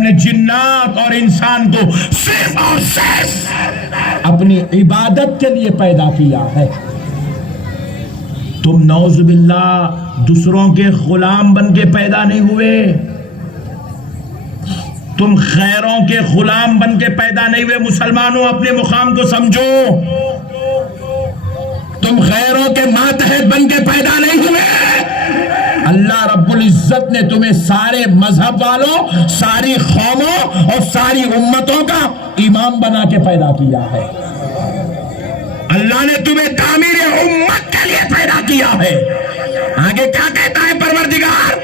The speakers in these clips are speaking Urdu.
ہم نے جنات اور انسان کو صرف اور صرف اپنی عبادت کے لیے پیدا کیا ہے. تم نعوذ باللہ دوسروں کے غلام بن کے پیدا نہیں ہوئے. تم خیروں کے غلام بن کے پیدا نہیں ہوئے. مسلمانوں اپنے مقام کو سمجھو. تم خیروں کے ماتحت بن کے پیدا نہیں ہوئے. اللہ رب العزت نے تمہیں سارے مذہب والوں, ساری قوموں اور ساری امتوں کا امام بنا کے پیدا کیا ہے. اللہ نے تمہیں تعمیر امت کے لیے پیدا کیا ہے. آگے کیا کہتا ہے پروردگار؟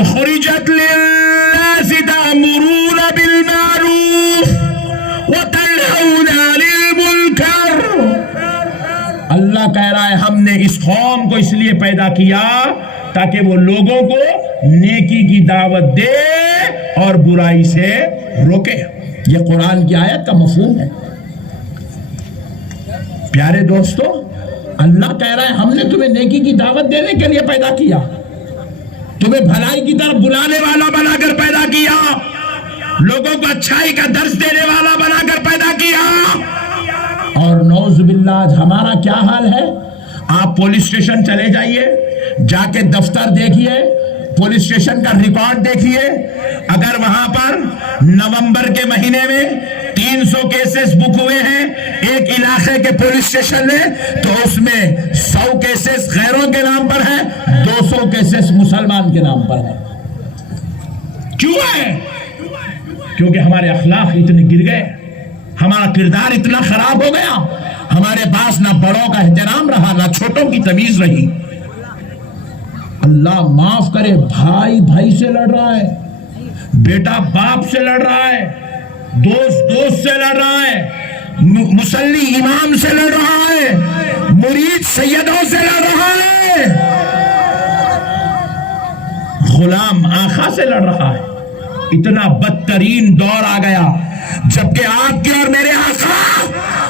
اخرجت للناس تأمرون بالمعروف وتنہون عن المنکر. اللہ کہہ رہا ہے ہم نے اس قوم کو اس لیے پیدا کیا تاکہ وہ لوگوں کو نیکی کی دعوت دے اور برائی سے روکے. یہ قرآن کی آیت کا مفہوم ہے. پیارے دوستو, اللہ کہہ رہا ہے ہم نے تمہیں نیکی کی دعوت دینے کے لیے پیدا کیا, تمہیں بھلائی کی طرف بلانے والا بنا کر پیدا کیا, لوگوں کو اچھائی کا درس دینے والا بنا کر پیدا کیا. اور نعوذ باللہ آج ہمارا کیا حال ہے؟ آپ پولیس اسٹیشن چلے جائیے, جا کے دفتر دیکھیے, پولیس اسٹیشن کا ریکارڈ دیکھیے. اگر وہاں پر نومبر کے مہینے میں 300 کیسز بک ہوئے ہیں ایک علاقے کے پولیس اسٹیشن میں, تو اس میں 100 کیسز غیروں کے نام پر ہیں, 200 کیسز مسلمان کے نام پر ہیں. کیوں ہے؟ کیونکہ ہمارے اخلاق اتنے گر گئے, ہمارا کردار اتنا خراب ہو گیا, ہمارے پاس نہ بڑوں کا احترام رہا نہ چھوٹوں کی تمیز رہی. اللہ معاف کرے, بھائی بھائی سے لڑ رہا ہے, بیٹا باپ سے لڑ رہا ہے, دوست دوست سے لڑ رہا ہے, مصلی امام سے لڑ رہا ہے, مرید سیدوں سے لڑ رہا ہے, غلام آقا سے لڑ رہا ہے. اتنا بدترین دور آ گیا جبکہ آپ کے اور میرے آقا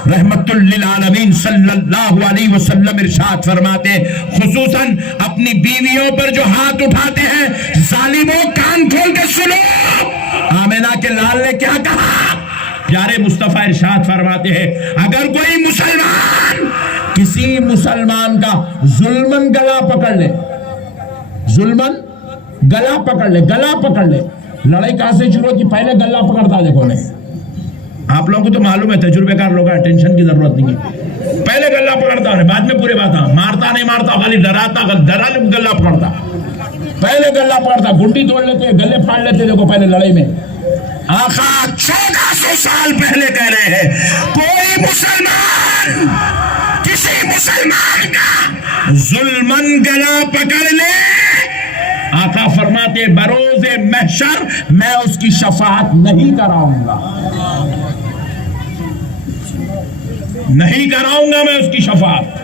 رحمت للعالمین صلی اللہ علیہ وسلم ارشاد فرماتے ہیں, خصوصاً اپنی بیویوں پر جو ہاتھ اٹھاتے ہیں, ظالموں کان کھول کے سنو, آمینہ کے لال نے کیا کہا؟ پیارے مصطفیٰ ارشاد فرماتے ہیں اگر کوئی مسلمان کسی مسلمان کا ظلمن گلا پکڑ لے, ظلمن گلا پکڑ لے, گلا پکڑ لے, لڑائی کہاں سے شروع ہوتی؟ پہلے گلا پکڑتا دیکھو نے. آپ لوگوں کو تو معلوم ہے, تجربے کار لوگ ہیں, ٹینشن کی ضرورت نہیں ہے. پہلے گلا پکڑتا انہیں, بعد میں پورے بات, مارتا نہیں مارتا, خالی ڈراتا, ڈرانے گلا پکڑتا. پہلے گلا پکڑتا, گنڈی توڑ لیتے, گلے پھاڑ لیتے. دیکھو پہلے لڑائی میں آقا 1400 سال پہلے کہہ رہے ہیں کوئی مسلمان کسی مسلمان کا ظلمن گلا پکڑ لے, آقا فرماتے بروز محشر میں اس کی شفاعت نہیں کراؤں گا, نہیں کراؤں گا میں اس کی شفاعت.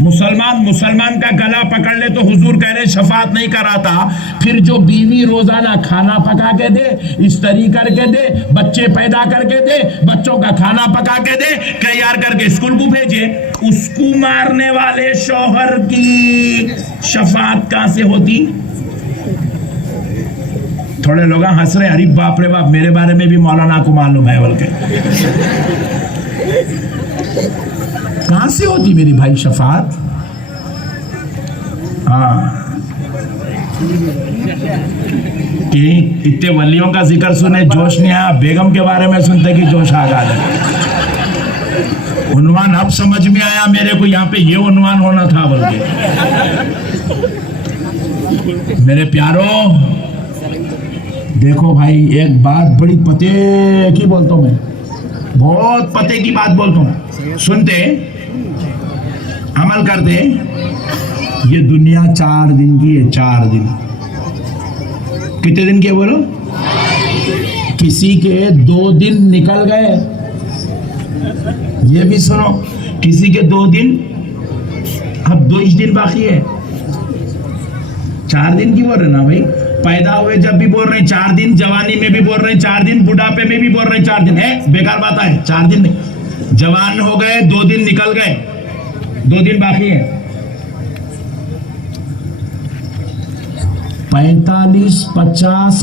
مسلمان کا گلا پکڑ لے تو حضور کہہ رہے شفاعت نہیں کراتا. پھر جو بیوی روزانہ کھانا پکا کے دے, استری کر کے دے, بچے پیدا کر کے دے, بچوں کا کھانا پکا کے دے, تیار کر کے اسکول کو بھیجے, اس کو مارنے والے شوہر کی شفاعت کہاں سے ہوتی؟ تھوڑے لوگ ہنس رہے, ارے باپ رے باپ, میرے بارے میں بھی مولانا کو معلوم ہے بول کے. کہاں سے ہوتی میری بھائی شفاعت؟ اتنے ولیوں کا ذکر سنے جوش نہیں آیا, بیگم کے بارے میں سنتے کہ جوش آ گیا. عنوان اب سمجھ میں آیا میرے کو, یہاں پہ یہ عنوان ہونا تھا بول کے. میرے پیاروں دیکھو بھائی, ایک بات بڑی پتے کی بولتا ہوں میں, بہت پتے کی بات بولتا ہوں, سنتے عمل کرتے. یہ دنیا 4 دن کی ہے, 4 دن. کتنے دن کے بولو؟ کسی کے 2 دن نکل گئے, یہ بھی سنو, کسی کے 2 دن, اب 2 دن باقی ہے. 4 دن کی بول رہے نا بھائی, پیدا ہوئے جب بھی بول رہے ہیں 4 دن, جوانی میں بھی بول رہے ہیں 4 دن, بڑھاپے میں بھی بول رہے ہیں 4 دن. ہے بیکار بات ہے, 4 دن نہیں. جوان ہو گئے 2 دن نکل گئے, 2 دن باقی ہے. 45-50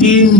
3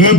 1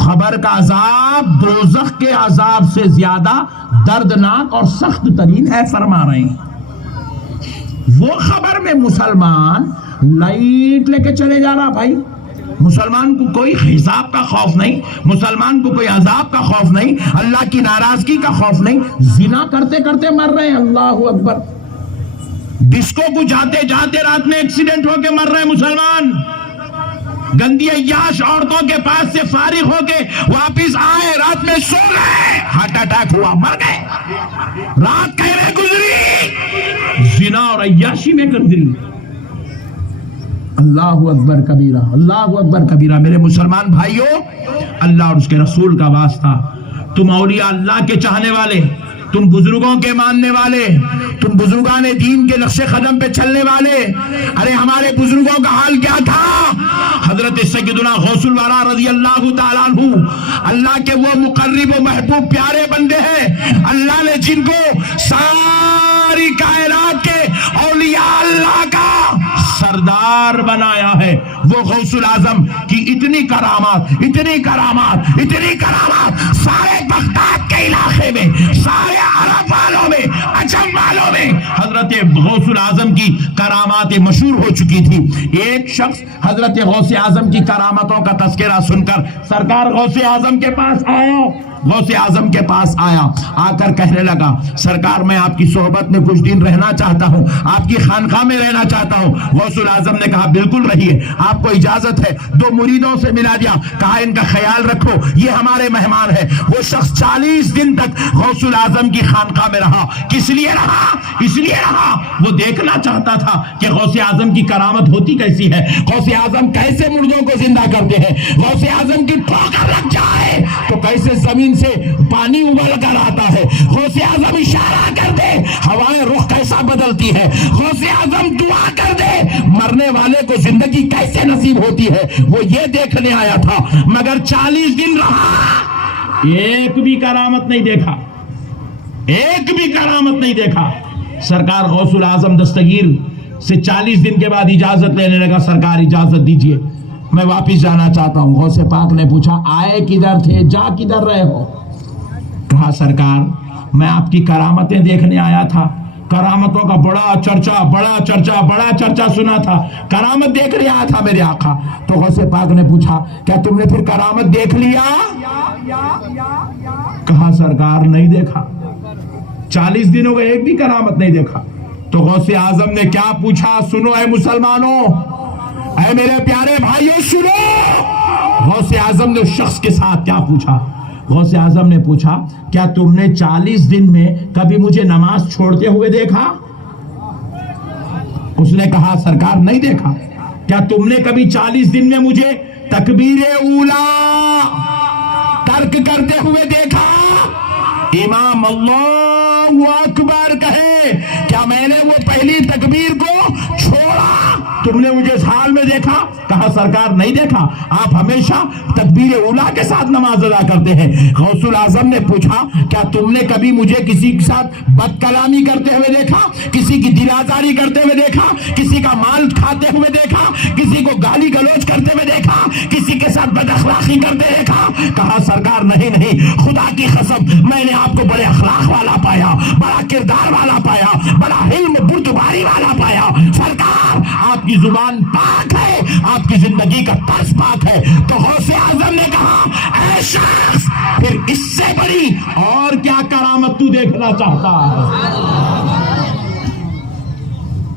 خبر کا عذاب دوزخ کے عذاب سے زیادہ دردناک اور سخت ترین ہے فرما رہے ہیں۔ وہ خبر میں مسلمان لائٹ لے کے چلے جا رہا بھائی، مسلمان کو کوئی حساب کا خوف نہیں، مسلمان کو کوئی عذاب کا خوف نہیں، اللہ کی ناراضگی کا خوف نہیں، زنا کرتے کرتے مر رہے ہیں، اللہ اکبر، ڈسکو کو جاتے جاتے رات میں ایکسیڈنٹ ہو کے مر رہے ہیں مسلمان، گندی عیاش عورتوں کے پاس سے فارغ ہو کے واپس آئے، رات میں سو گئے، ہارٹ اٹیک ہوا، مر گئے، رات کیسے گزری، زنا اور عیاشی میں گزری۔ اللہ اکبر کبیرہ، اللہ اکبر کبیرہ۔ میرے مسلمان بھائیوں، اللہ اور اس کے رسول کا واسطہ، تم اولیاء اللہ کے چاہنے والے، تم بزرگوں کے ماننے والے، تم بزرگان دین کے نقش قدم پہ چلنے والے، ارے ہمارے بزرگوں کا حال کیا تھا؟ حضرت سیدنا غوث الورا رضی اللہ تعالیٰ عنہ، اللہ کے وہ مقرب و محبوب پیارے بندے ہیں، اللہ نے جن کو ساری کائنات کے اولیاء اللہ کا سردار بنایا ہے، وہ غوث العظم کی اتنی کرامات، اتنی کرامات، اتنی کرامات سارے بغداد کے علاقے میں، سارے عرب والوں میں، عجم والوں میں حضرت غوث العظم کی کرامات مشہور ہو چکی تھی۔ ایک شخص حضرت غوث اعظم کی کرامتوں کا تذکرہ سن کر سرکار غوث اعظم کے پاس آیا، غوث اعظم کے پاس آیا، آ کر کہنے لگا، سرکار میں آپ کی صحبت میں کچھ دن رہنا چاہتا ہوں، آپ کی خانقاہ میں رہنا چاہتا ہوں۔ غوث العظم نے کہا بالکل رہیے، آپ کو اجازت ہے۔ دو مریدوں سے ملا دیا، کہا ان کا خیال رکھو، یہ ہمارے مہمان ہے۔ وہ شخص 40 دن تک غوث العظم کی خانقاہ میں رہا۔ کس لیے رہا؟ اس لیے رہا وہ دیکھنا چاہتا تھا کہ غوث اعظم کی کرامت ہوتی کیسی ہے، غوث اعظم کیسے مردوں کو زندہ کرتے ہیں، غوث اعظم کی ٹھوکر لگ جائے تو کیسے زمین سے پانی ابل کر آتا ہے، غوث اعظم اشارہ کر دے ہوائیں رخ کیسا بدلتی ہے، غوث اعظم دعا کر دے مرنے والے کو زندگی کیسے نصیب ہوتی ہے، وہ یہ دیکھنے آیا تھا۔ مگر 40 دن رہا، ایک بھی کرامت نہیں دیکھا، ایک بھی کرامت نہیں دیکھا۔ سرکار غوث العظم دستگیر سے 40 دن کے بعد اجازت لینے لگا، سرکار اجازت دیجئے، میں واپس جانا چاہتا ہوں۔ غوث پاک نے پوچھا آئے کدھر تھے، جا کدھر رہے ہو؟ کہا سرکار میں آپ کی کرامتیں دیکھنے آیا تھا، کرامتوں کا بڑا چرچا سنا تھا، کرامت دیکھنے آیا تھا میرے آقا۔ تو غوث پاک نے پوچھا کیا تم نے پھر کرامت دیکھ لیا؟ کہا سرکار نہیں دیکھا، 40 دنوں کا ایک بھی کرامت نہیں دیکھا۔ تو غوث اعظم نے کیا پوچھا؟ سنو اے مسلمانوں، اے میرے پیارے بھائیوں سنو، غوث اعظم نے اس شخص کے ساتھ کیا پوچھا؟ غوث اعظم نے پوچھا کیا تم نے 40 دن میں کبھی مجھے نماز چھوڑتے ہوئے دیکھا؟ اس نے کہا سرکار نہیں دیکھا۔ کیا تم نے کبھی 40 دن میں مجھے تکبیر اولا ترک کرتے ہوئے دیکھا؟ امام اللہ اکبر کہے کیا میں نے وہ پہلی تکبیر کو چھوڑا؟ تم نے مجھے اس حال میں دیکھا؟ کہا سرکار نہیں دیکھا، آپ ہمیشہ تکبیر اولا کے ساتھ نماز ادا کرتے ہیں۔ غوث العظم نے پوچھا کیا تم نے کبھی مجھے کسی کے ساتھ بد کلامی کرتے ہوئے دیکھا، کسی کی دل آزاری کرتے ہوئے دیکھا، کسی کا مال کھاتے ہوئے دیکھا، کسی کو گالی گلوچ کرتے ہوئے دیکھا، کسی کے ساتھ بد اخلاقی کرتے دیکھا؟ کہا سرکار نہیں، خدا کی قسم میں نے آپ کو بڑے اخلاق والا پایا، بڑا کردار والا پایا، بڑا علم بردباری والا پایا۔ سرکار آپ کی زبان پاک ہے، آپ کی زندگی کا طرز پاک ہے۔ تو غوث اعظم نے کہا اے شخص پھر اس سے بڑی اور کیا کرامت تو دیکھنا چاہتا ہے؟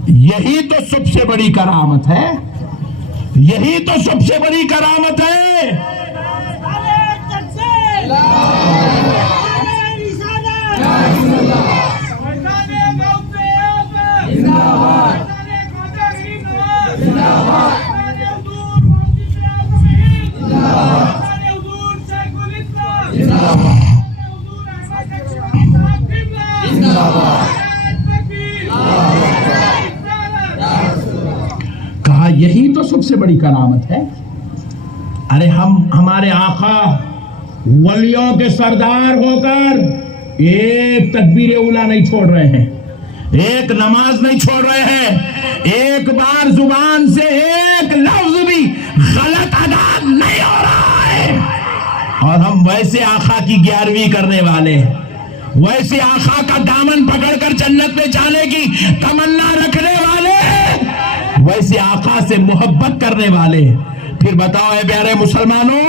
یہی تو سب سے بڑی کرامت ہے، یہی تو سب سے بڑی کرامت ہے۔ کہا یہی تو سب سے بڑی کرامت ہے۔ ارے ہم ہمارے آقا ولیوں کے سردار ہو کر ایک تکبیر اولا نہیں چھوڑ رہے ہیں، ایک نماز نہیں چھوڑ رہے ہیں، ایک بار زبان سے ایک لفظ بھی غلط ادا نہیں ہو رہا ہے۔ اور ہم ویسے آقا کی 11ویں کرنے والے، ویسے آقا کا دامن پکڑ کر جنت میں جانے کی تمنا رکھنے والے، ویسے آقا سے محبت کرنے والے. پھر بتاؤ اے پیارے مسلمانوں،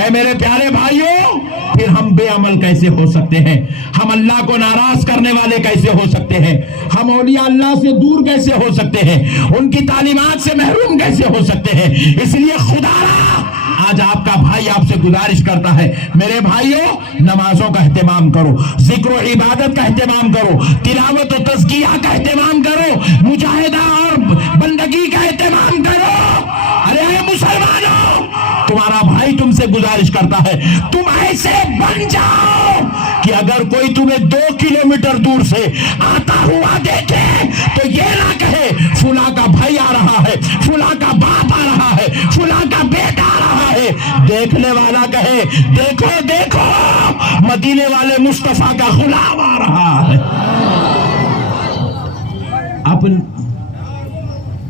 اے میرے پیارے بھائیوں، پھر ہم بے عمل کیسے ہو سکتے ہیں؟ ہم اللہ کو ناراض کرنے والے کیسے ہو سکتے ہیں؟ ہم اولیاء اللہ سے دور کیسے ہو سکتے ہیں؟ ان کی تعلیمات سے محروم کیسے ہو سکتے ہیں؟ اس لیے خدا را آج آپ کا بھائی آپ سے گزارش کرتا ہے، میرے بھائیوں، نمازوں کا اہتمام کرو، ذکر و عبادت کا اہتمام کرو، تلاوت و تزکیہ کا اہتمام کرو، مجاہدہ اور بندگی کا اہتمام کرو. ارے مسلمانوں، تمہارا بھائی تم سے گزارش کرتا ہے، تم ایسے بن جاؤ کہ اگر کوئی تمہیں 2 کلومیٹر دور سے آتا ہوا دیکھے تو یہ نہ کہے فلاں کا بھائی آ رہا ہے، فلاں کا باپ آ رہا ہے، فلاں کا بیٹا آ رہا ہے. دیکھنے والا کہے دیکھو دیکھو مدینے والے مصطفیٰ کا غلام آ رہا ہے.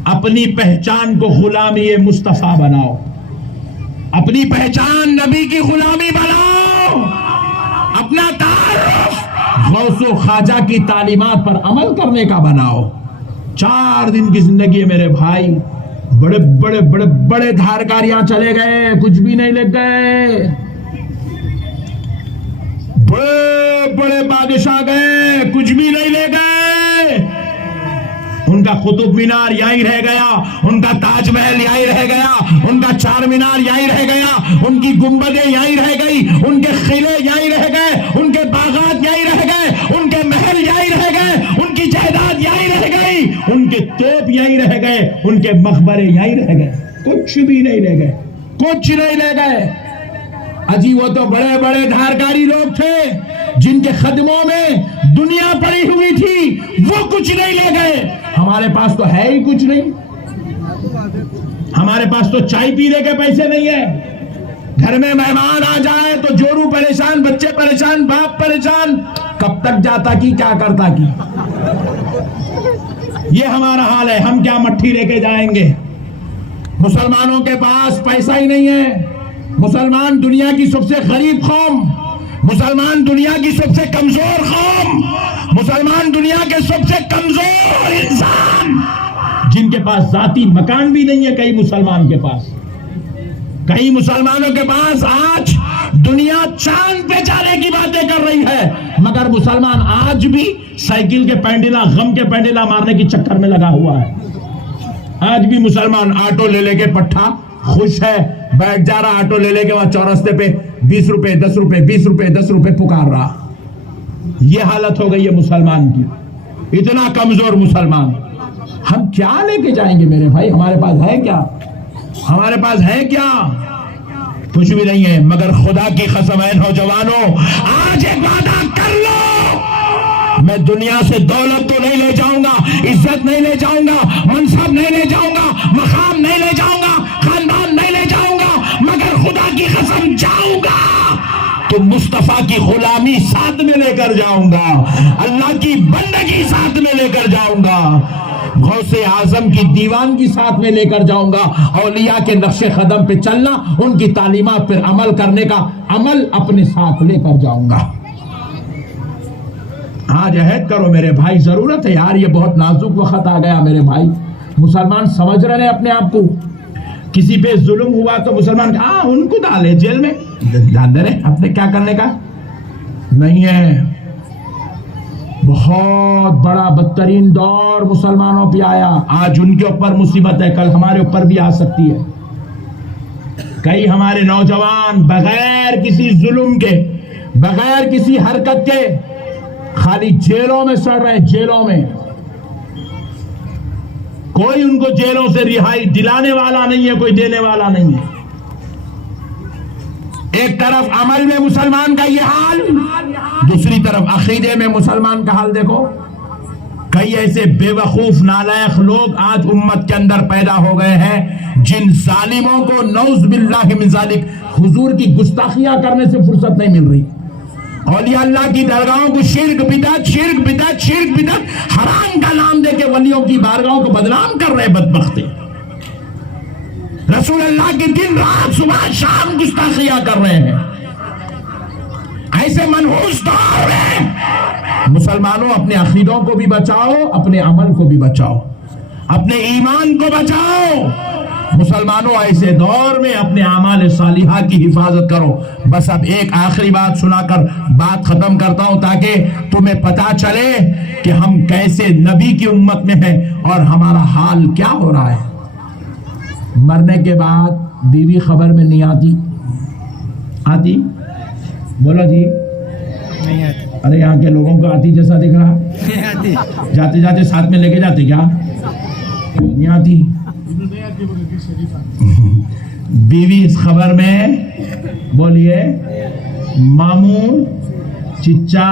اپنی پہچان کو غلامی مصطفیٰ بناؤ، اپنی پہچان نبی کی غلامی بناؤ، اپنا تعارف غوث و خواجہ کی تعلیمات پر عمل کرنے کا بناؤ. 4 دن کی زندگی ہے میرے بھائی، بڑے بڑے بڑے بڑے دھارکار یہاں چلے گئے، کچھ بھی نہیں لے گئے. بڑے بڑے بادشاہ گئے، کچھ بھی نہیں لے گئے. ان کا قطب مینار یہیں رہ گیا، ان کا تاج محل یہیں رہ گیا، ان کا 4 مینار یہیں رہ گیا، ان کی گنبدیں یہیں رہ گئی، ان کے قلعے یہیں رہ گئے، ان کے باغات یہیں رہ گئے، ان کے محل یہیں رہ گئے، ان کی جائیداد یہیں رہ گئی، ان کے توپ یہیں رہ گئے، ان کے مقبرے یہیں رہ گئے. کچھ بھی نہیں لے گئے، کچھ نہیں لے گئے. اجی وہ تو بڑے بڑے دھارکاری لوگ تھے جن کے خدموں میں دنیا پڑی ہوئی تھی، وہ کچھ نہیں لے گئے. ہمارے پاس تو ہے ہی کچھ نہیں، ہمارے پاس تو چائے پینے کے پیسے نہیں ہیں. گھر میں مہمان آ جائے تو جورو پریشان، بچے پریشان، باپ پریشان، کب تک جاتا کی کیا کرتا کی. یہ ہمارا حال ہے. ہم کیا مٹھی لے کے جائیں گے؟ مسلمانوں کے پاس پیسہ ہی نہیں ہے. مسلمان دنیا کی سب سے غریب قوم، مسلمان دنیا کی سب سے کمزور قوم، مسلمان دنیا کے سب سے کمزور انسان، جن کے پاس ذاتی مکان بھی نہیں ہے. کئی مسلمان کے پاس، کئی مسلمانوں کے پاس آج دنیا چاند پہ جانے کی باتیں کر رہی ہے، مگر مسلمان آج بھی سائیکل کے پینڈلا، غم کے پینڈلا مارنے کی چکر میں لگا ہوا ہے. آج بھی مسلمان آٹو لے لے کے پٹھا خوش ہے، بیٹھ جا رہا آٹو لے لے کے وہاں چورستے پہ 20 روپے 10 روپے 20 روپے 10 روپے پکار رہا. یہ حالت ہو گئی ہے مسلمان کی. اتنا کمزور مسلمان. ہم کیا لے کے جائیں گے میرے بھائی؟ ہمارے پاس ہے کیا؟ ہمارے پاس ہے کیا؟ کچھ بھی نہیں ہے. مگر خدا کی قسم ہے نوجوانوں، آج ایک وعدہ کر لو، میں دنیا سے دولت تو نہیں لے جاؤں گا، عزت نہیں لے جاؤں گا، منصب نہیں لے جاؤں گا، مقام نہیں لے جاؤں گا، خاندان نہیں لے جاؤں گا، مگر خدا کی قسم جاؤں گا تو مصطفیٰ کی غلامی ساتھ میں لے کر جاؤں گا، اللہ کی بندگی ساتھ میں لے کر جاؤں گا، غوث اعظم کی دیوانگی ساتھ میں لے کر جاؤں گا، اولیاء کے نقش قدم پہ چلنا، ان کی تعلیمات پر عمل کرنے کا عمل اپنے ساتھ لے کر جاؤں گا. آج عہد کرو میرے بھائی، ضرورت ہے یار. یہ بہت نازک وقت آ گیا میرے بھائی. مسلمان سمجھ رہے ہیں اپنے آپ کو، کسی پہ ظلم ہوا تو مسلمان ان کو ڈالے جیل میں، جانتے رہے اپنے کیا کرنے کا نہیں ہے. بہت بڑا بدترین دور مسلمانوں پہ آیا. آج ان کے اوپر مصیبت ہے، کل ہمارے اوپر بھی آ سکتی ہے. کئی ہمارے نوجوان بغیر کسی ظلم کے، بغیر کسی حرکت کے خالی جیلوں میں سڑ رہے ہیں. جیلوں میں کوئی ان کو جیلوں سے رہائی دلانے والا نہیں ہے، کوئی دینے والا نہیں ہے. ایک طرف عمل میں مسلمان کا یہ حال، دوسری طرف عقیدے میں مسلمان کا حال دیکھو. کئی ایسے بے وقوف نالائق لوگ آج امت کے اندر پیدا ہو گئے ہیں جن ظالموں کو نعوذ باللہ من ذالک حضور کی گستاخیاں کرنے سے فرصت نہیں مل رہی. اولیاء اللہ کی درگاہوں کو شرک بدعت شرک بدعت شرک بدعت حرام کا نام دے کے ولیوں کی بارگاہوں کو بدنام کر رہے بدبخت. رسول اللہ کی دن رات صبح شام گستاخیاں کر رہے ہیں. ایسے منحوس دور میں مسلمانوں اپنے عقیدوں کو بھی بچاؤ، اپنے عمل کو بھی بچاؤ، اپنے ایمان کو بچاؤ۔ مسلمانوں ایسے دور میں اپنے اعمال صالحہ کی حفاظت کرو۔ بس اب ایک آخری بات سنا کر بات ختم کرتا ہوں تاکہ تمہیں پتا چلے کہ ہم کیسے نبی کی امت میں ہیں اور ہمارا حال کیا ہو رہا ہے۔ مرنے کے بعد بیوی خبر میں نہیں آتی بولو جی نہیں آتی، ارے یہاں کے لوگوں کو آتی جیسا دکھ رہا، جاتے جاتے ساتھ میں لے کے جاتے کیا نہیں آتی؟ بیوی اس خبر میں بولیے ماموں چچا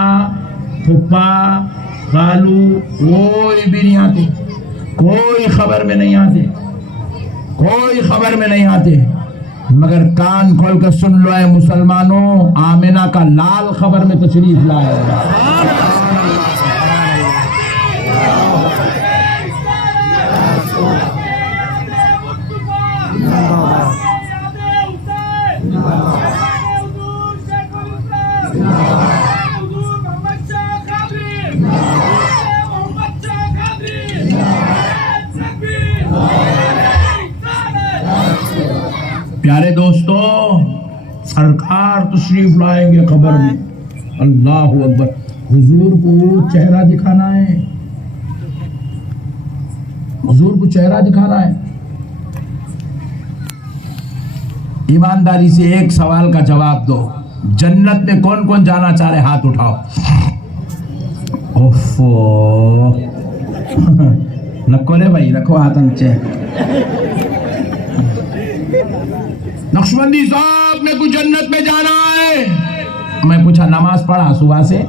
پھپھا خالو کوئی بھی نہیں آتے، کوئی خبر میں نہیں آتے، کوئی خبر میں نہیں آتے۔ مگر کان کھول کر سن لو اے مسلمانوں، آمنہ کا لال خبر میں تشریف لائے۔ پیارے دوستو، سرکار تشریف لائیں گے خبر میں، اللہ اکبر۔ حضور کو چہرہ دکھانا ہے، حضور کو چہرہ دکھانا ہے۔ ایمانداری سے ایک سوال کا جواب دو، جنت میں کون کون جانا چاہ رہے ہاتھ اٹھاؤ۔ اوفو نکو رے بھائی، رکھو ہاتھ نیچے۔ نقشبندی صاحب میں کو جنت میں جانا ہے۔ میں پوچھا نماز پڑھا صبح سے؟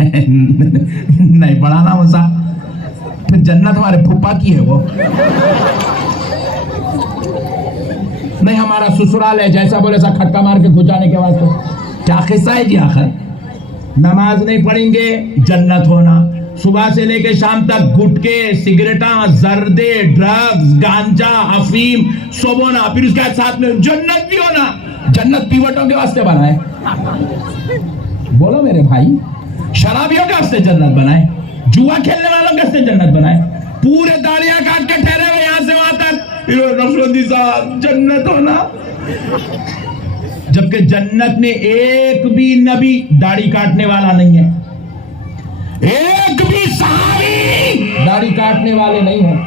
نہیں پڑھا نا مسا۔ پھر جنت ہمارے پھپھا کی ہے وہ؟ نہیں ہمارا سسرال ہے، جیسا بولے سا کھٹکا مار کے گھس جانے کے واسطے۔ کیا قصہ ہے جی آخر؟ نماز نہیں پڑھیں گے جنت ہونا، صبح سے لے کے شام تک گٹکے سگریٹاں زردے ڈرگز گانجا افیم سب ہونا، پھر اس کے ساتھ میں جنت بھی ہونا۔ جنت پیوٹوں کے واسطے بنا ہے؟ بولو میرے بھائی، شرابیوں کے واسطے جنت بنائے؟ جوا کھیلنے والوں کے واسطے جنت بنائے؟ پورے داڑیاں کاٹ کے ٹھہرے ہوئے یہاں سے وہاں تک، نقشبندی صاحب جنت ہونا؟ جبکہ جنت میں ایک بھی نبی داڑھی کاٹنے والا نہیں ہے، ایک بھی صحابی داڑھی کاٹنے والے نہیں ہیں۔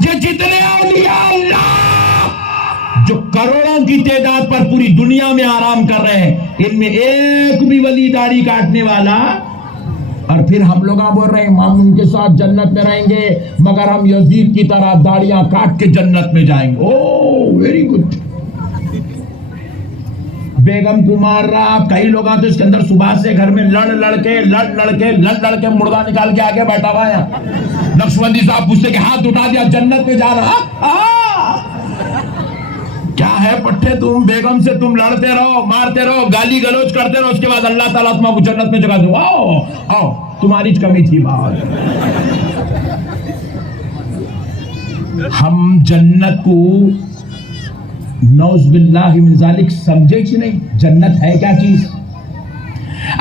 یہ جتنے اولیاء اللہ جو کروڑوں کی تعداد پر پوری دنیا میں آرام کر رہے ہیں، ان میں ایک بھی ولی داڑھی کاٹنے والا۔ اور پھر ہم لوگ بول رہے ہیں ہم ان کے ساتھ جنت میں رہیں گے مگر ہم یزید کی طرح داڑیاں کاٹ کے جنت میں جائیں گے۔ اوہ ویری گڈ۔ بیگم کو مار رہا، کئی لوگ آتے اس کے اندر صبح سے گھر میں لڑ لڑ کے مردہ نکال کے آگے بیٹھا ہوا ہے۔ نقشبندی صاحب پوچھتے کہ ہاتھ اٹھا دیا جنت میں جا رہا؟ کیا ہے پٹھے تم، بیگم سے تم لڑتے رہو مارتے رہو گالی گلوچ کرتے رہو، اس کے بعد اللہ تعالیٰ تمہیں کو جنت میں جگہ دو۔ آؤ تمہاری کمی تھی بات۔ ہم جنت کو نعوذ باللہ من ذالک سمجھے کہ نہیں؟ جنت ہے کیا چیز؟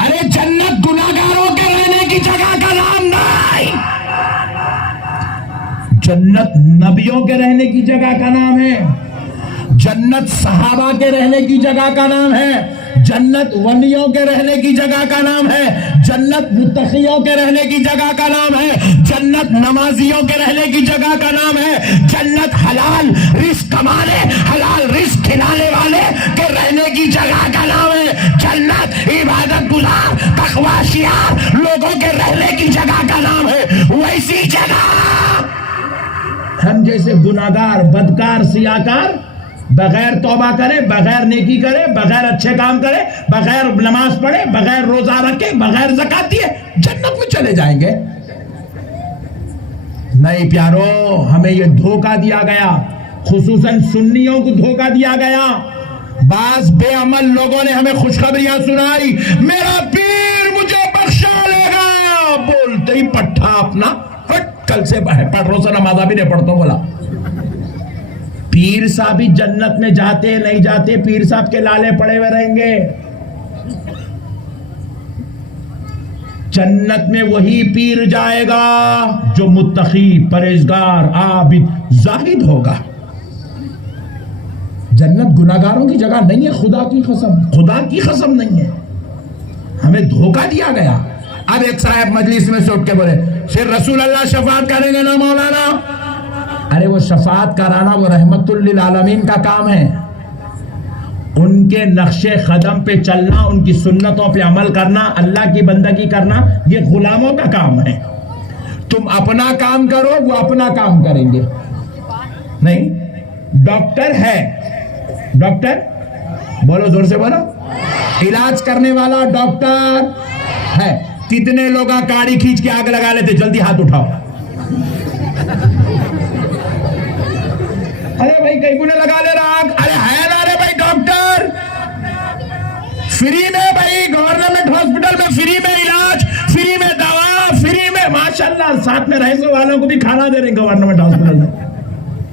ارے جنت گناہگاروں کے رہنے کی جگہ کا نام نہیں، جنت نبیوں کے رہنے کی جگہ کا نام ہے، جنت صحابہ کے رہنے کی جگہ کا نام ہے، جنت ولیوں کے رہنے کی جگہ کا نام ہے، جنت متقیوں کے رہنے کی جگہ کا نام ہے، جنت نمازیوں کے رہنے کی جگہ کا نام ہے، جنت حلال رزق کمانے حلال رزق کھلانے والے کے رہنے کی جگہ کا نام ہے، جنت عبادت گزار تقوی شیار لوگوں کے رہنے کی جگہ کا نام ہے۔ ویسی جگہ ہم جیسے گناہگار بدکار سیاکار بغیر توبہ کرے، بغیر نیکی کرے، بغیر اچھے کام کرے، بغیر نماز پڑھے، بغیر روزہ رکھے، بغیر زکات دیے جنت میں چلے جائیں گے؟ نہیں پیارو، ہمیں یہ دھوکہ دیا گیا، خصوصاً سنیوں کو دھوکہ دیا گیا۔ بعض بے عمل لوگوں نے ہمیں خوشخبریاں سنائی، میرا پیر مجھے بخشا لے گا، بولتے ہی پٹھا اپنا کل سے پڑھ روزہ نمازہ بھی نہیں پڑھتا بولا۔ پیر صاحب بھی جنت میں جاتے نہیں جاتے، پیر صاحب کے لالے پڑے ہوئے رہیں گے۔ جنت میں وہی پیر جائے گا جو متقی، پرہیزگار، عابد، زاہد ہوگا۔ جنت گناہگاروں کی جگہ نہیں ہے، خدا کی قسم، خدا کی قسم نہیں ہے، ہمیں دھوکہ دیا گیا۔ اب ایک صاحب مجلس میں سے اٹھ کے بولے پھر رسول اللہ شفاعت کریں گے نا مولانا؟ ارے وہ شفاعت کرانا وہ رحمت للعالمین کا کام ہے، ان کے نقش قدم پہ چلنا، ان کی سنتوں پہ عمل کرنا، اللہ کی بندگی کرنا، یہ غلاموں کا کام ہے۔ تم اپنا کام کرو، وہ اپنا کام کریں گے۔ نہیں، ڈاکٹر ہے، ڈاکٹر بولو، زور سے بولو، علاج کرنے والا ڈاکٹر ہے۔ کتنے لوگ کاڑی کھینچ کے آگ لگا لیتے؟ جلدی ہاتھ اٹھاؤ۔ ارے بھائی کئی گنے لگا لے رہا آگ، ارے ہے نا، ارے بھائی ڈاکٹر فری میں، بھائی گورنمنٹ ہاسپٹل میں فری میں علاج، فری میں دوا، فری میں ماشاءاللہ، ساتھ میں رہنے والوں کو بھی کھانا دے رہے ہیں گورنمنٹ ہاسپٹل میں،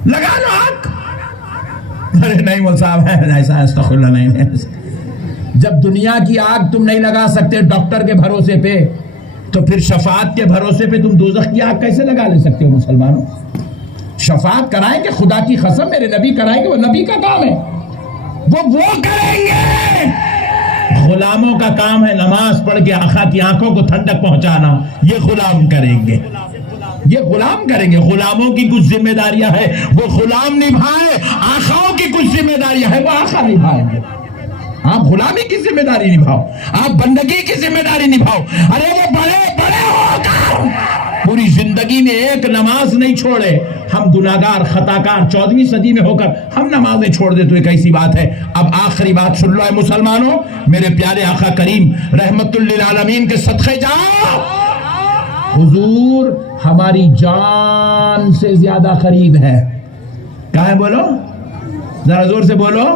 لگا لو آگ۔ ارے نہیں مول صاحب ہے ایسا، استغفر اللہ، نہیں۔ جب دنیا کی آگ تم نہیں لگا سکتے ڈاکٹر کے بھروسے پہ، تو پھر شفاعت کے بھروسے پہ تم دوزخ کی آگ کیسے لگا لے سکتے ہو مسلمانوں؟ شفاعت کرائیں گے، خدا کی قسم میرے نبی کرائیں گے، وہ نبی کا کام ہے، وہ کریں گے۔ غلاموں کا کام ہے نماز پڑھ کے آقا کی آنکھوں کو ٹھنڈک پہنچانا، یہ غلام کریں گے، یہ غلام کریں گے۔ غلاموں کی کچھ ذمہ داریاں ہیں وہ غلام نبھائے، آقاؤں کی کچھ ذمہ داریاں ہیں وہ آقا نبھائیں گے۔ آپ غلامی کی ذمہ داری نبھاؤ، آپ بندگی کی ذمہ داری نبھاؤ۔ ارے وہ بڑے ہو کر پوری زندگی میں ایک نماز نہیں چھوڑے، ہم گناہگار خطاکار 14ویں صدی میں ہو کر ہم نمازیں چھوڑ دے تو ایک ایسی بات ہے۔ اب آخری بات سن لو اے مسلمانوں، میرے پیارے آقا کریم رحمت للعالمین کے صدقے جاؤ، حضور ہماری جان سے زیادہ قریب ہے۔ کیا ہے بولو، ذرا زور سے بولو،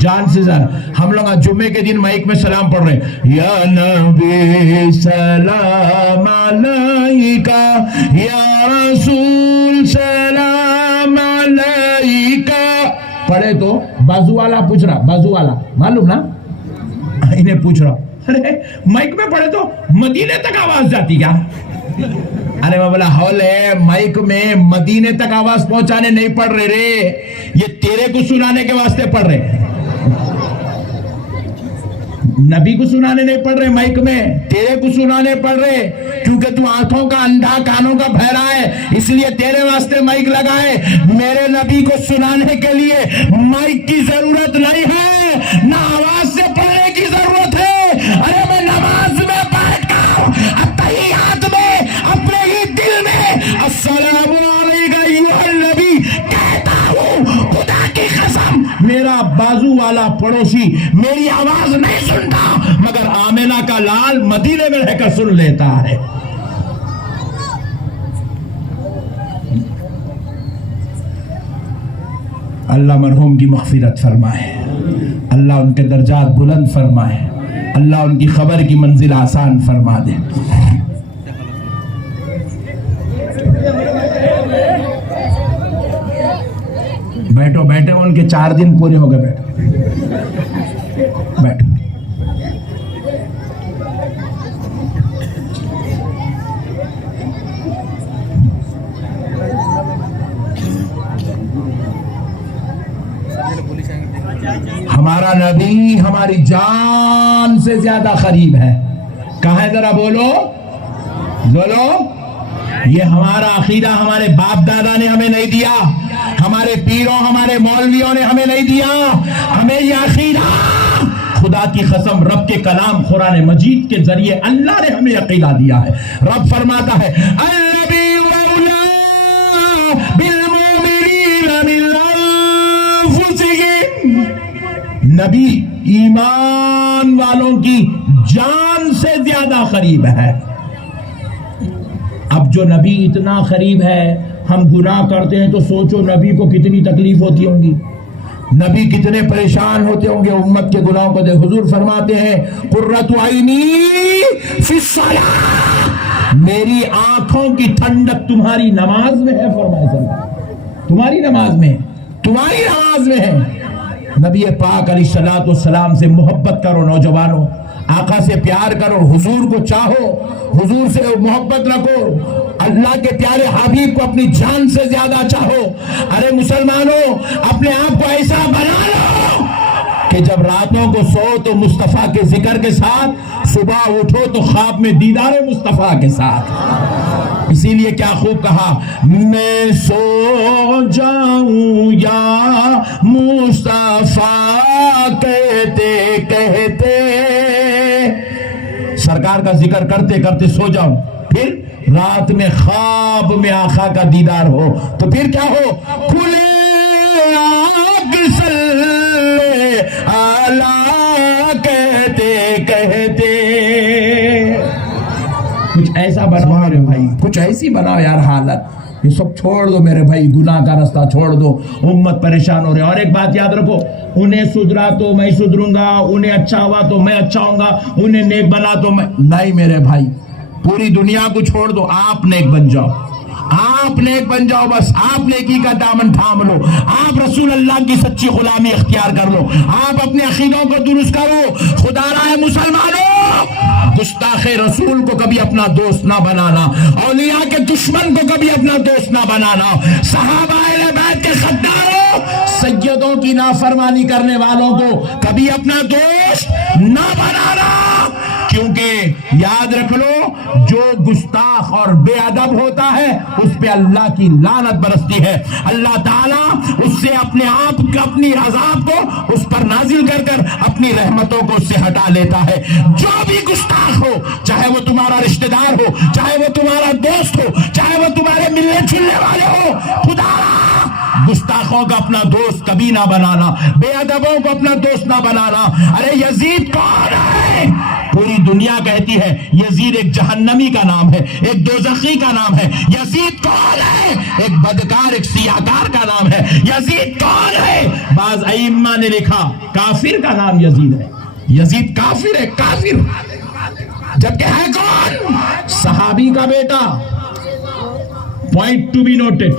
جان سے زیادہ۔ ہم لوگ آج جمعے کے دن مائک میں سلام پڑھ رہے ہیں، یا نبی سلام علیکہ، یا رسول سلام علیکہ۔ پڑھے تو بازو والا پوچھ رہا، بازو والا معلوم نا، انہیں پوچھ رہا، ارے مائک میں پڑھے تو مدینے تک آواز جاتی کیا؟ ارے میں بولا ہول ہے، مائک میں مدینے تک آواز پہنچانے نہیں پڑھ رہے رے، یہ تیرے کو سنانے کے واسطے پڑھ رہے، نبی کو سنانے نہیں پڑھ رہے، مائک میں تیرے کو سنانے پڑھ رہے، کیونکہ تو آنکھوں کا اندھا کانوں کا بہرا ہے، اس لیے تیرے واسطے مائک لگائے۔ میرے نبی کو سنانے کے لیے مائک کی ضرورت نہیں ہے، نہ آواز سے پڑھنے کی ضرورت ہے۔ ارے میں نماز میں بیٹھ کر اتحیات میں اپنے ہی دل میں السلام علیکم ایھا النبی کہتا ہوں، خدا کی قسم میرا بازو والا پڑوسی میری آواز نہیں سنتا، مگر آمنہ کا لال مدینے میں رہ کر سن لیتا ہے۔ اللہ مرحوم کی مغفرت فرمائے، اللہ ان کے درجات بلند فرمائے، اللہ ان کی خبر کی منزل آسان فرما دے۔ بیٹھو بیٹھو، ان کے 4 دن پورے ہو گئے، بیٹھو بیٹھو۔ ہمارا نبی ہماری جان سے زیادہ قریب ہے۔ کہاں ہے ذرا بولو بولو، یہ ہمارا عقیدہ ہمارے باپ دادا نے ہمیں نہیں دیا، ہمارے پیروں ہمارے مولویوں نے ہمیں نہیں دیا، ہمیں یہ عقیدہ خدا کی قسم رب کے کلام قرآن مجید کے ذریعے اللہ نے ہمیں عقیدہ دیا ہے۔ رب فرماتا ہے النبی اولا بالمؤمنین من انفسہم، نبی ایمان والوں کی جان سے زیادہ قریب ہے۔ اب جو نبی اتنا قریب ہے، ہم گناہ کرتے ہیں تو سوچو نبی کو کتنی تکلیف ہوتی ہوں گی، نبی کتنے پریشان ہوتے ہوں گے امت کے گناہوں کو دیکھ۔ حضور فرماتے ہیں قرۃ عینی فی الصلاۃ، میری آنکھوں کی ٹھنڈک تمہاری نماز میں ہے، فرمایا صلی اللہ علیہ وسلم، تمہاری نماز میں، تمہاری نماز میں ہے۔ نبی پاک علیہ الصلوۃ والسلام سے محبت کرو نوجوانوں، آقا سے پیار کرو، حضور کو چاہو، حضور سے محبت رکھو، اللہ کے پیارے حبیب کو اپنی جان سے زیادہ چاہو۔ ارے مسلمانوں، اپنے آپ کو ایسا بنا لو کہ جب راتوں کو سو تو مصطفیٰ کے ذکر کے ساتھ، صبح اٹھو تو خواب میں دیدار مصطفیٰ کے ساتھ۔ اسی لیے کیا خوب کہا، میں سو جاؤں یا مصطفیٰ کہتے کہتے، سرکار کا ذکر کرتے کرتے سو جاؤں، پھر رات میں خواب میں آقا کا دیدار ہو تو پھر کیا ہو، کھلے آنکھ صلی اللہ کہتے کہتے۔ کچھ ایسا بناؤ میرے بھائی، کچھ ایسی بناؤ یار حالت، یہ سب چھوڑ دو میرے بھائی، گناہ کا رستہ چھوڑ دو، امت پریشان ہو رہے۔ اور ایک بات یاد رکھو، انہیں سدھرا تو میں سدھروں گا، انہیں اچھا ہوا تو میں اچھا ہوں گا، انہیں نیک بنا تو میں نہیں، میرے بھائی پوری دنیا کو چھوڑ دو، آپ نیک بن جاؤ، آپ نیک بن جاؤ، بس آپ نیکی کا دامن تھام لو، آپ رسول اللہ کی سچی غلامی اختیار کر لو، آپ اپنے عقیدوں کو درست کرو۔ خدا رائے مسلمانوں، گستاخ رسول کو کبھی اپنا دوست نہ بنانا، اولیاء کے دشمن کو کبھی اپنا دوست نہ بنانا، صحابہ اہل بیت کے غداروں، سیدوں کی نافرمانی کرنے والوں کو کبھی اپنا دوست نہ بنانا، کیونکہ یاد رکھ لو جو گستاخ اور بے ادب ہوتا ہے اس پہ اللہ کی لعنت برستی ہے، اللہ تعالیٰ اس سے اپنے آپ اپنی عذاب کو اس پر نازل کر کر اپنی رحمتوں کو اس سے ہٹا لیتا ہے۔ جو بھی گستاخ ہو، چاہے وہ تمہارا رشتہ دار ہو، چاہے وہ تمہارا دوست ہو، چاہے وہ تمہارے ملنے جلنے والے ہو، خدا گستاخوں کا اپنا دوست کبھی نہ بنانا، بے ادبوں کو اپنا دوست نہ بنانا۔ ارے یزید کون ہے؟ پوری دنیا کہتی ہے یزید ایک جہنمی کا نام ہے، ایک دوزخی کا نام ہے۔ یزید کون ہے؟ ایک بدکار، ایک سیاہکار کا نام ہے۔ یزید کون ہے؟ بعض ائمہ نے لکھا کافر کا نام یزید ہے، یزید کافر ہے، کافر، جبکہ ہے کون؟ صحابی کا بیٹا، پوائنٹ ٹو بی نوٹڈ،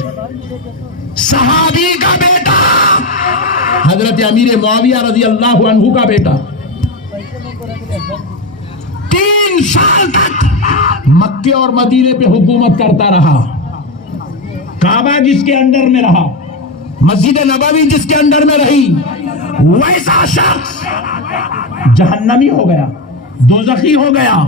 صحابی کا بیٹا، حضرت امیر معاویہ رضی اللہ عنہ کا بیٹا، 3 سال تک مکے اور مدینے پہ حکومت کرتا رہا، کعبہ جس کے انڈر میں رہا، مسجد نبوی جس کے انڈر میں رہی، ویسا شخص جہنمی ہو گیا، دوزخی ہو گیا۔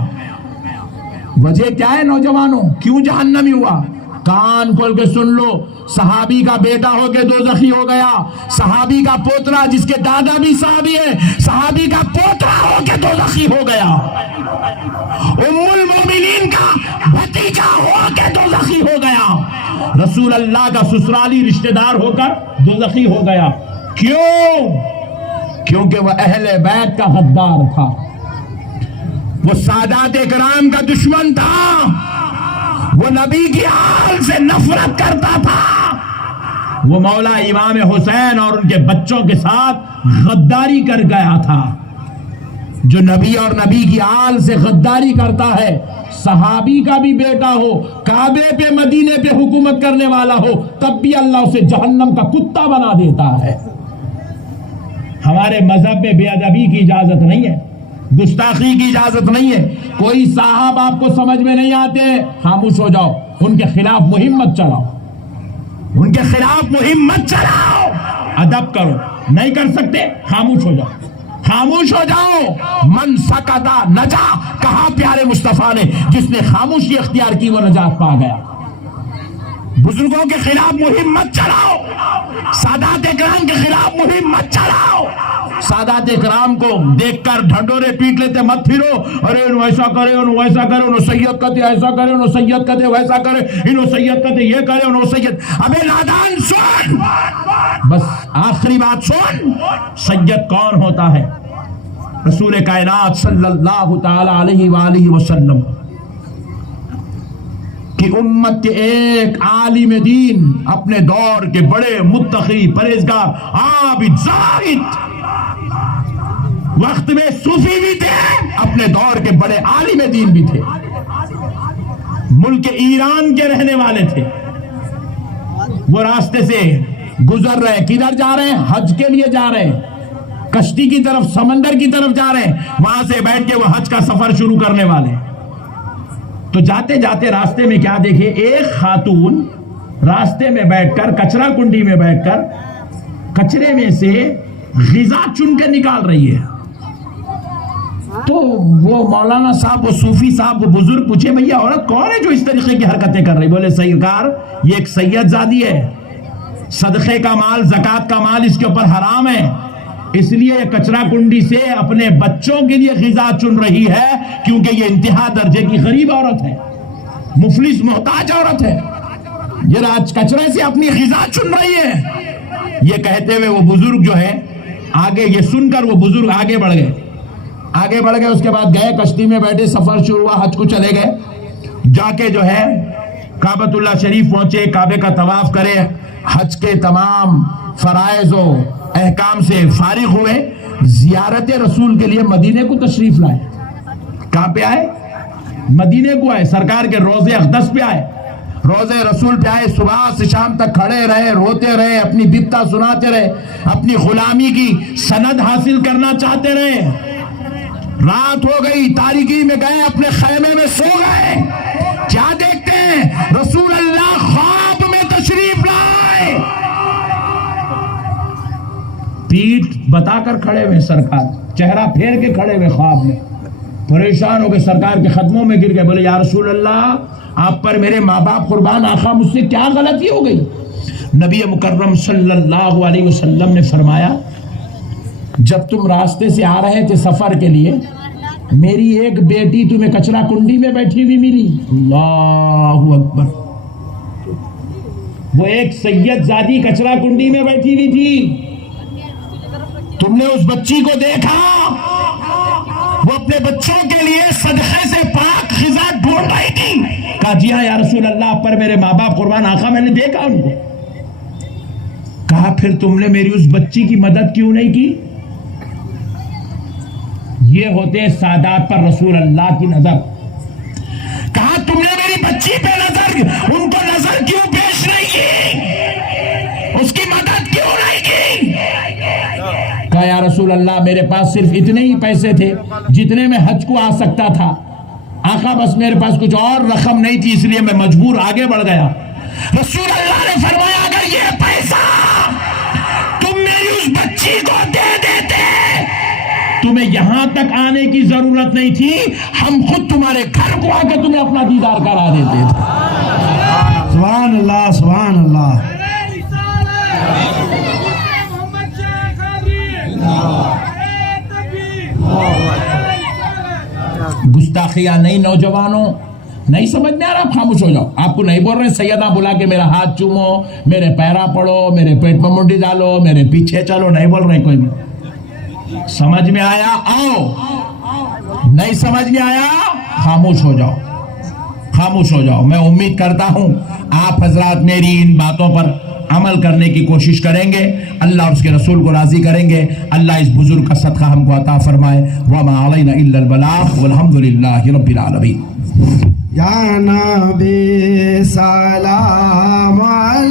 وجہ کیا ہے نوجوانوں؟ کیوں جہنمی ہوا؟ کان کھول کے سن لو، صحابی کا بیٹا ہو کے دوزخی ہو گیا، صحابی کا پوترا جس کے دادا بھی صحابی ہے، صحابی کا پوترا ہو کے دوزخی ہو گیا، ام المومنین کا بھتیجا ہو کے دوزخی ہو گیا، رسول اللہ کا سسرالی رشتہ دار ہو کر دوزخی ہو گیا۔ کیوں؟ کیونکہ وہ اہل بیت کا غدار تھا، وہ سادات کرام کا دشمن تھا، وہ نبی کی آل سے نفرت کرتا تھا، وہ مولا امام حسین اور ان کے بچوں کے ساتھ غداری کر گیا تھا۔ جو نبی اور نبی کی آل سے غداری کرتا ہے، صحابی کا بھی بیٹا ہو، کعبے پہ مدینے پہ حکومت کرنے والا ہو، تب بھی اللہ اسے جہنم کا کتا بنا دیتا ہے۔ ہمارے مذہب میں بے ادبی کی اجازت نہیں ہے، گستاخی کی اجازت نہیں ہے۔ کوئی صاحب آپ کو سمجھ میں نہیں آتے، خاموش ہو جاؤ، ان کے خلاف مہم مت چلاؤ، ان کے خلاف مہم مت چلاؤ، ادب کرو، نہیں کر سکتے خاموش ہو جاؤ، خاموش ہو جاؤ۔ من سکتا نجا، کہا پیارے مصطفیٰ نے، جس نے خاموشی اختیار کی وہ نجات پا گیا۔ بزرگوں کے خلاف مہم مت چلاؤ، سادات اکرام کے خلاف مہم مت چلاؤ۔ سادات اکرام کو دیکھ کر ڈھنڈورے پیٹ لیتے مت پھرو، ارے انہوں ایسا کرے، انہوں ویسا کرے، انہوں سید کہتے ایسا کرے، انہوں سید کہتے ویسا کرے، انہوں سید کہتے یہ کرے، انہوں سید۔ ابے نادان سن، بس آخری بات سن، سید کون ہوتا ہے؟ رسول کائنات صلی اللہ تعالی علیہ وآلہ وسلم کہ امت کے ایک عالم دین، اپنے دور کے بڑے متقی، پرہیزگار، عابد، زاہد، وقت میں صوفی بھی تھے، اپنے دور کے بڑے عالم دین بھی تھے، ملک ایران کے رہنے والے تھے۔ وہ راستے سے گزر رہے، کدھر جا رہے ہیں؟ حج کے لیے جا رہے ہیں۔ کشتی کی طرف سمندر کی طرف جا رہے ہیں, وہاں سے بیٹھ کے وہ حج کا سفر شروع کرنے والے. تو جاتے جاتے راستے میں کیا دیکھے, ایک خاتون راستے میں بیٹھ کر, کچرا کنڈی میں بیٹھ کر کچرے میں سے غذا چن کے نکال رہی ہے. تو وہ مولانا صاحب, وہ صوفی صاحب, وہ بزرگ پوچھے بھیا عورت کون ہے جو اس طریقے کی حرکتیں کر رہی؟ بولے سرکار یہ ایک سید زادی ہے, صدقے کا مال, زکات کا مال اس کے اوپر حرام ہے, اس لیے یہ کچرا کنڈی سے اپنے بچوں کے لیے غذا چن رہی ہے, کیونکہ یہ انتہا درجے کی غریب عورت ہے, مفلس محتاج عورت ہے, یہ راج کچرے سے اپنی غذا چن رہی ہے. یہ کہتے ہوئے وہ بزرگ جو ہے آگے, یہ سن کر وہ بزرگ آگے بڑھ گئے. اس کے بعد گئے, کشتی میں بیٹھے, سفر شروع ہوا, حج کو چلے گئے. جا کے جو ہے کعبۃ اللہ شریف پہنچے, کعبے کا طواف کرے, حج کے تمام فرائض و احکام سے فارغ ہوئے, زیارت رسول کے لیے مدینے کو تشریف لائے. کہاں پہ آئے؟ مدینے کو آئے, سرکار کے روضے اقدس پہ آئے, روضے رسول پہ آئے. صبح سے شام تک کھڑے رہے, روتے رہے, اپنی بپتا سناتے رہے, اپنی غلامی کی سند حاصل کرنا چاہتے رہے. رات ہو گئی, تاریکی میں گئے, اپنے خیمے میں سو گئے. کیا دیکھتے ہیں؟ رسول اللہ خواب میں تشریف لائے, پیٹھ بتا کر کھڑے ہوئے سرکار, چہرہ پھیر کے کھڑے ہوئے خواب میں. پریشان ہو گئے, سرکار کے قدموں میں گر گئے. بولے یا رسول اللہ آپ پر میرے ماں باپ قربان, آقا مجھ سے کیا غلطی ہو گئی؟ نبی مکرم صلی اللہ علیہ وسلم نے فرمایا جب تم راستے سے آ رہے تھے سفر کے لیے, میری ایک بیٹی تمہیں کچرا کنڈی میں بیٹھی ہوئی ملی. اللہ اکبر. وہ ایک سید زادی کچرا کنڈی میں بیٹھی ہوئی تھی, تم نے اس بچی کو دیکھا, وہ اپنے بچوں کے لیے صدقے سے پاک غذا ڈھونڈ رہی تھی. کہا جی ہاں یا رسول اللہ آپ پر میرے ماں باپ قربان, آقا میں نے دیکھا ان کو. کہا پھر تم نے میری اس بچی کی مدد کیوں نہیں کی؟ یہ ہوتے سادات پر رسول اللہ کی نظر. کہا تم نے میری بچی پہ نظر, ان کو نظر کیوں پیش نہیں کی, اس کی مدد کیوں نہیں کی؟ کہا یا رسول اللہ میرے پاس صرف اتنے ہی پیسے تھے جتنے میں حج کو آ سکتا تھا, آقا بس میرے پاس کچھ اور رقم نہیں تھی, اس لیے میں مجبور آگے بڑھ گیا. رسول اللہ نے فرمایا اگر یہ پیسہ تم میری اس بچی کو دے دیتے تمہیں یہاں تک آنے کی ضرورت نہیں تھی, ہم خود تمہارے گھر کو آ کے تمہیں اپنا دیدار کرا دیتے تھے. سبحان اللہ, سبحان اللہ. گستاخیاں نہیں نوجوانوں, نہیں سمجھ میں آ رہا, خاموش ہو جاؤ. آپ کو نہیں بول رہے سیدہ بلا کے میرا ہاتھ چومو, میرے پیرا پڑو, میرے پیٹ میں منڈی ڈالو, میرے پیچھے چلو, نہیں بول رہے کوئی بھی. سمجھ میں آیا آؤ, نہیں سمجھ میں آیا خاموش ہو جاؤ, خاموش ہو جاؤ. میں امید کرتا ہوں آپ حضرات میری ان باتوں پر عمل کرنے کی کوشش کریں گے, اللہ اور اس کے رسول کو راضی کریں گے. اللہ اس بزرگ کا صدقہ ہم کو عطا فرمائے. وما علینا الا البلاغ والحمدللہ رب العالمین. یا نبی سلام علیکم.